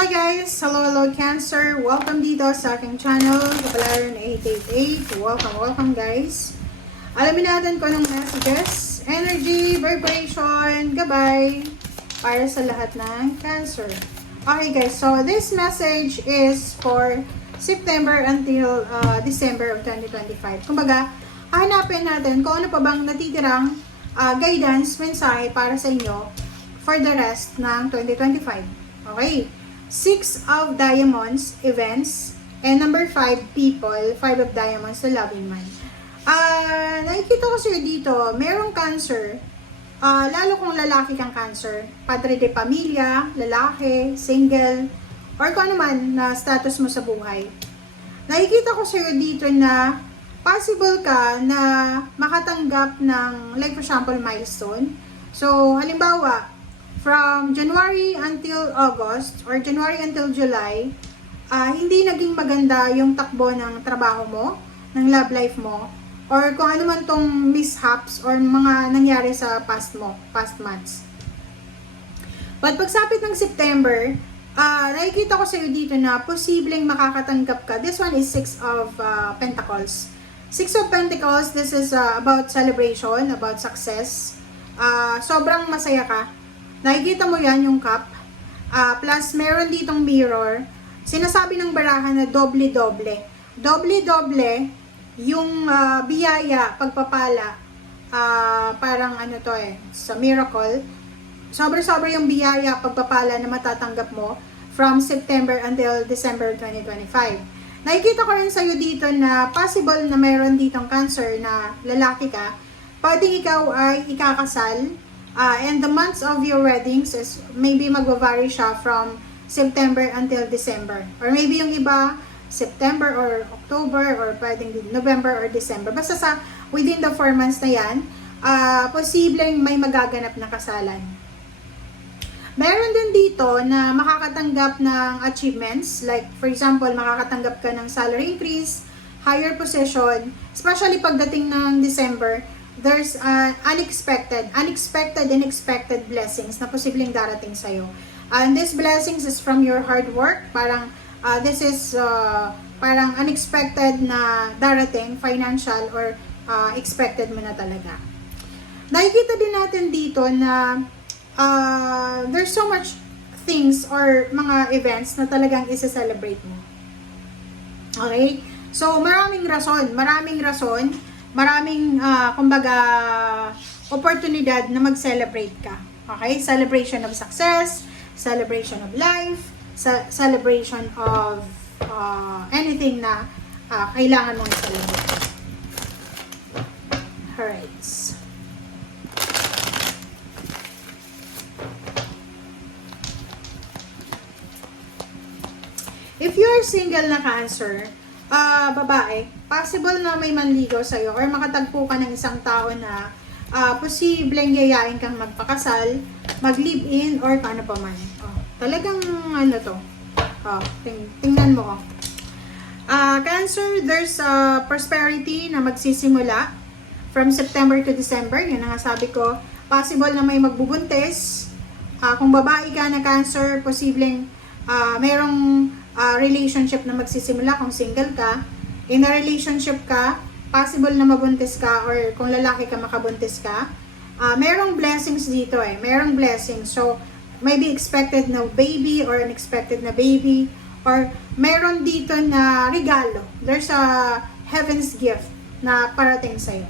Hello guys! Hello Cancer! Welcome dito sa aking channel, Kapalaran 888. Welcome guys! Alamin natin kung anong messages, energy, vibration, gabay para sa lahat ng Cancer. Okay guys, so this message is for September until December of 2025. Kumbaga, hanapin natin kung ano pa bang natitirang guidance, mensahe para sa inyo for the rest ng 2025. Okay? 6 of Diamonds, events, and number 5, people, 5 of Diamonds, the loving man. Nakikita ko sa'yo dito, merong Cancer, lalo kung lalaki kang Cancer, padre de pamilya, lalaki, single, or kung ano man na status mo sa buhay. Nakikita ko sa'yo dito na possible ka na makatanggap ng, like for example, milestone. So, halimbawa, from January until August or January until July, hindi naging maganda yung takbo ng trabaho mo, ng love life mo, or kung ano man tong mishaps or mga nangyari sa past months. But pagsapit ng September, nakikita ko sa iyo dito na posibleng makakatanggap ka. This one is 6 of Pentacles. 6 of Pentacles, this is about celebration, about success. Sobrang masaya ka. Nakikita mo yan, yung cup. Plus, meron ditong mirror. Sinasabi ng barahan na doble-doble. Doble-doble, yung biyaya, pagpapala, parang ano to sa miracle. Sobra-sobra yung biyaya, pagpapala na matatanggap mo from September until December 2025. Nakikita ko rin sa'yo dito na possible na meron ditong Cancer na lalaki ka. Pwedeng ikaw ay ikakasal. And the months of your weddings is maybe magva-vary siya from September until December. Or maybe yung iba, September or October or pwedeng November or December. Basta sa within the 4 months na yan, posibleng may magaganap na kasalan. Meron din dito na makakatanggap ng achievements. Like for example, makakatanggap ka ng salary increase, higher position, especially pagdating ng December. There's unexpected and expected blessings na posibleng darating sa'yo. And these blessings is from your hard work. Parang this is parang unexpected na darating, financial or expected mo na talaga. Nakikita din natin dito na there's so much things or mga events na talagang isa-celebrate mo. Okay? So, maraming rason, maraming kumbaga oportunidad na mag-celebrate ka. Okay? Celebration of success, celebration of life, celebration of anything na kailangan mong celebrate. Alright. If you're single na Cancer, babae, possible na may manligaw sa'yo or makatagpo ka ng isang tao na posibleng yayain kang magpakasal, mag-live-in, or paano pa man. Talagang ano to. Tingnan mo. Cancer, there's prosperity na magsisimula from September to December. Yun ang sabi ko. Possible na may magbubuntis. Kung babae ka na Cancer, posibleng merong relationship na magsisimula kung single ka. In a relationship ka, possible na mabuntis ka or kung lalaki ka makabuntis ka. Merong blessings dito merong blessings. So, maybe expected na baby or unexpected na baby or meron dito na regalo. There's a heaven's gift na parating sa'yo.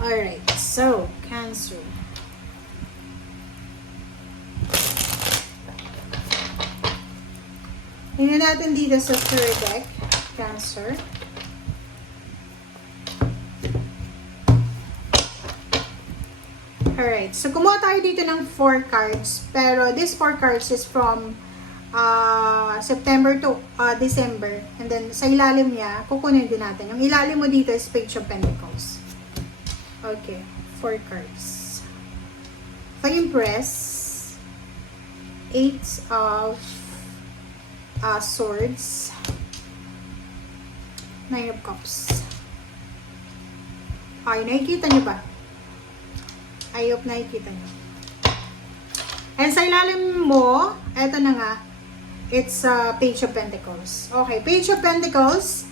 Alright, so, Cancer. Tingnan natin dito sa third deck, Cancer. Alright, so kumuha tayo dito ng 4 cards. Pero this 4 cards is from September to December. And then sa ilalim niya, kukunin din natin. Yung ilalim mo dito is Page of Pentacles. Okay, 4 cards. Empress, 8 of Swords, 9 of Cups. Okay, nakikita nyo ba? I hope nakikita nyo. And sa ilalim mo, eto na nga, it's Page of Pentacles. Okay, Page of Pentacles,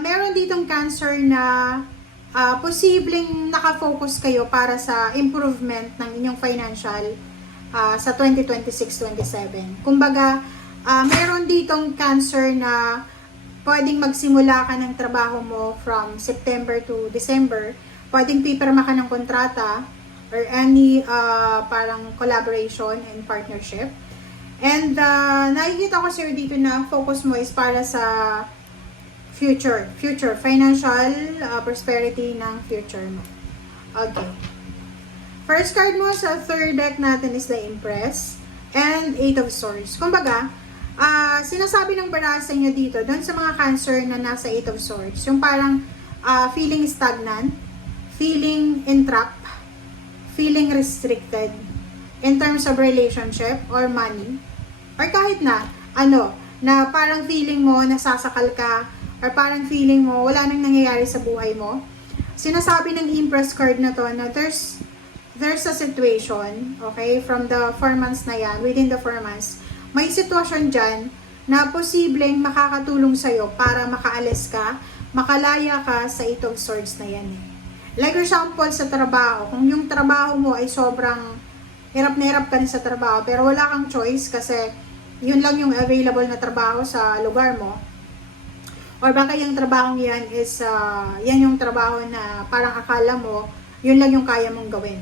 meron ditong Cancer na posibleng nakafocus kayo para sa improvement ng inyong financial sa 2026-27. Kumbaga, meron ditong Cancer na pwedeng magsimula ka ng trabaho mo from September to December. Pwedeng pipirma ka ng kontrata or any parang collaboration and partnership. And nakikita ko sir dito na focus mo is para sa future financial prosperity ng future mo. Okay. First card mo sa third deck natin is the Empress and Eight of Swords. Kumbaga, sinasabi ng barasa nyo dito, doon sa mga Cancer na nasa Eight of Swords, yung parang feeling stagnant, feeling entrapped, feeling restricted in terms of relationship or money, or kahit na, na parang feeling mo nasasakal ka, or parang feeling mo wala nang nangyayari sa buhay mo. Sinasabi ng Empress card na to na there's a situation, okay, from the 4 months na yan, within the 4 months, may sitwasyon dyan na posibleng makakatulong sa'yo para makaalis ka, makalaya ka sa Eight of Swords na yan. Like example sa trabaho, kung yung trabaho mo ay sobrang hirap na hirap ka rin sa trabaho, pero wala kang choice kasi yun lang yung available na trabaho sa lugar mo. Or baka yung trabaho yan is, yan yung trabaho na parang akala mo, yun lang yung kaya mong gawin.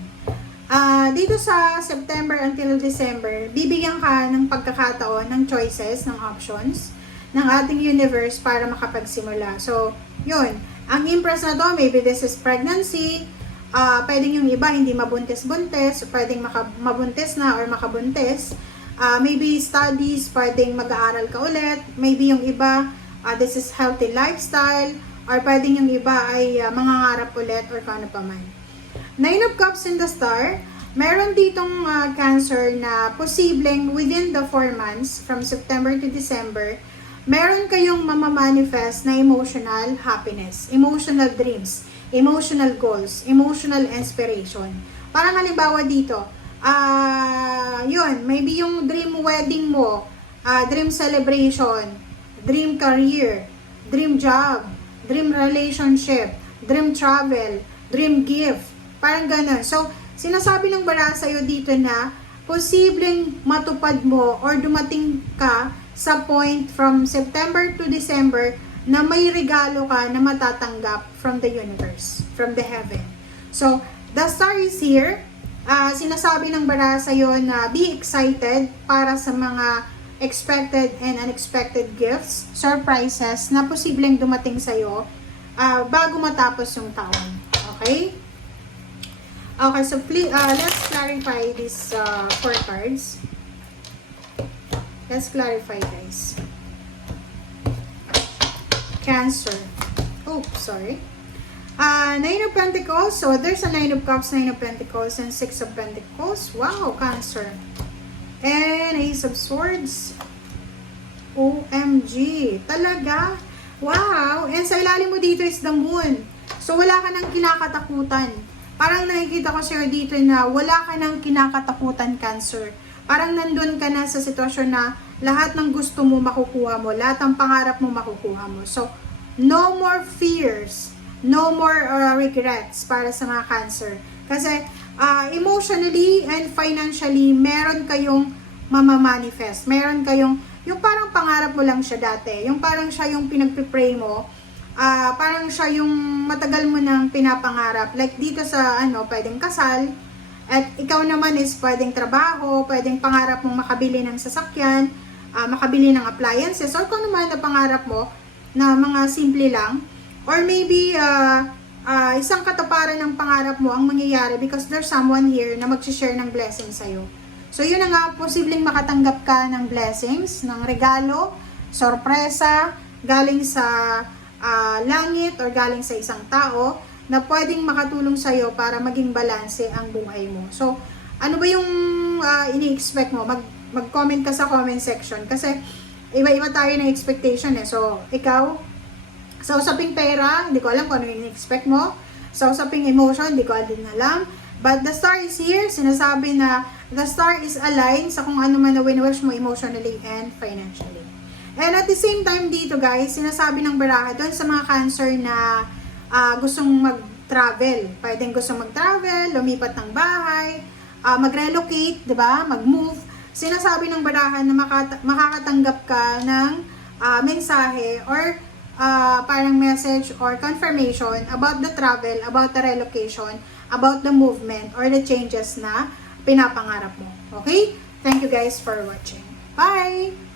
Dito sa September until December, bibigyan ka ng pagkakataon, ng choices, ng options, ng ating universe para makapagsimula. So, yun. Ang Empress na to, maybe this is pregnancy, pwedeng yung iba hindi mabuntis-buntis, pwedeng mabuntis na or makabuntis, maybe studies, pwedeng mag-aaral ka ulit, maybe yung iba, this is healthy lifestyle, or pwedeng yung iba ay mangangarap ulit or kano pa man. Nine of Cups in the Star, meron ditong Cancer na posibleng within the 4 months, from September to December, meron kayong mamamanifest na emotional happiness, emotional dreams, emotional goals, emotional inspiration. Parang halimbawa dito, yun, maybe yung dream wedding mo, dream celebration, dream career, dream job, dream relationship, dream travel, dream gift, parang ganun. So, sinasabi ng bara sa'yo dito na posibleng matupad mo or dumating ka sa point from September to December na may regalo ka na matatanggap from the universe, from the heaven. So, the star is here. Sinasabi ng bara sa'yo na be excited para sa mga expected and unexpected gifts, surprises na posibleng dumating sa'yo bago matapos yung taon. Okay? Okay, so let's clarify these 4 cards. Let's clarify, guys. Cancer. Oh, sorry. Nine of Pentacles. So, there's a Nine of Cups, Nine of Pentacles, and Six of Pentacles. Wow, Cancer. And Ace of Swords. OMG. Talaga? Wow. And sa ilalim mo dito is the Moon. So, wala ka nang kinakatakutan. Parang nakikita ko sir dito na wala ka nang kinakatakutan, Cancer. Parang nandun ka na sa sitwasyon na lahat ng gusto mo makukuha mo, lahat ng pangarap mo makukuha mo. So, no more fears, no more regrets para sa mga Cancer. Kasi emotionally and financially, meron kayong mamamanifest. Meron kayong, yung parang pangarap mo lang siya dati. Yung parang siya yung pinagpipray mo. Parang siya yung matagal mo nang pinapangarap. Like dito sa, pwedeng kasal. At ikaw naman is pwedeng trabaho, pwedeng pangarap mong makabili ng sasakyan, makabili ng appliances, or kung naman na pangarap mo na mga simple lang. Or maybe, isang katuparan ng pangarap mo ang mangyayari because there's someone here na mag-share ng blessings sa'yo. So, yun na nga, posibleng makatanggap ka ng blessings, ng regalo, sorpresa, galing sa langit or galing sa isang tao na pwedeng makatulong sa'yo para maging balanse ang buhay mo. So, ano ba yung ini-expect mo? Mag-comment ka sa comment section kasi iba-iba tayo ng expectation eh. So, ikaw, sa usaping pera, hindi ko alam kung ano yung in-expect mo. Sa usaping emotion, hindi ko din alam. But the star is here, sinasabi na The star is aligned sa kung ano man na win-wish mo emotionally and financially. And at the same time dito guys, sinasabi ng baraha doon sa mga Cancer na gustong mag-travel. Pwedeng gustong mag-travel, lumipat ng bahay, mag-relocate, diba? Mag-move. Sinasabi ng baraha na makakatanggap ka ng mensahe or parang message or confirmation about the travel, about the relocation, about the movement or the changes na pinapangarap mo. Okay? Thank you guys for watching. Bye!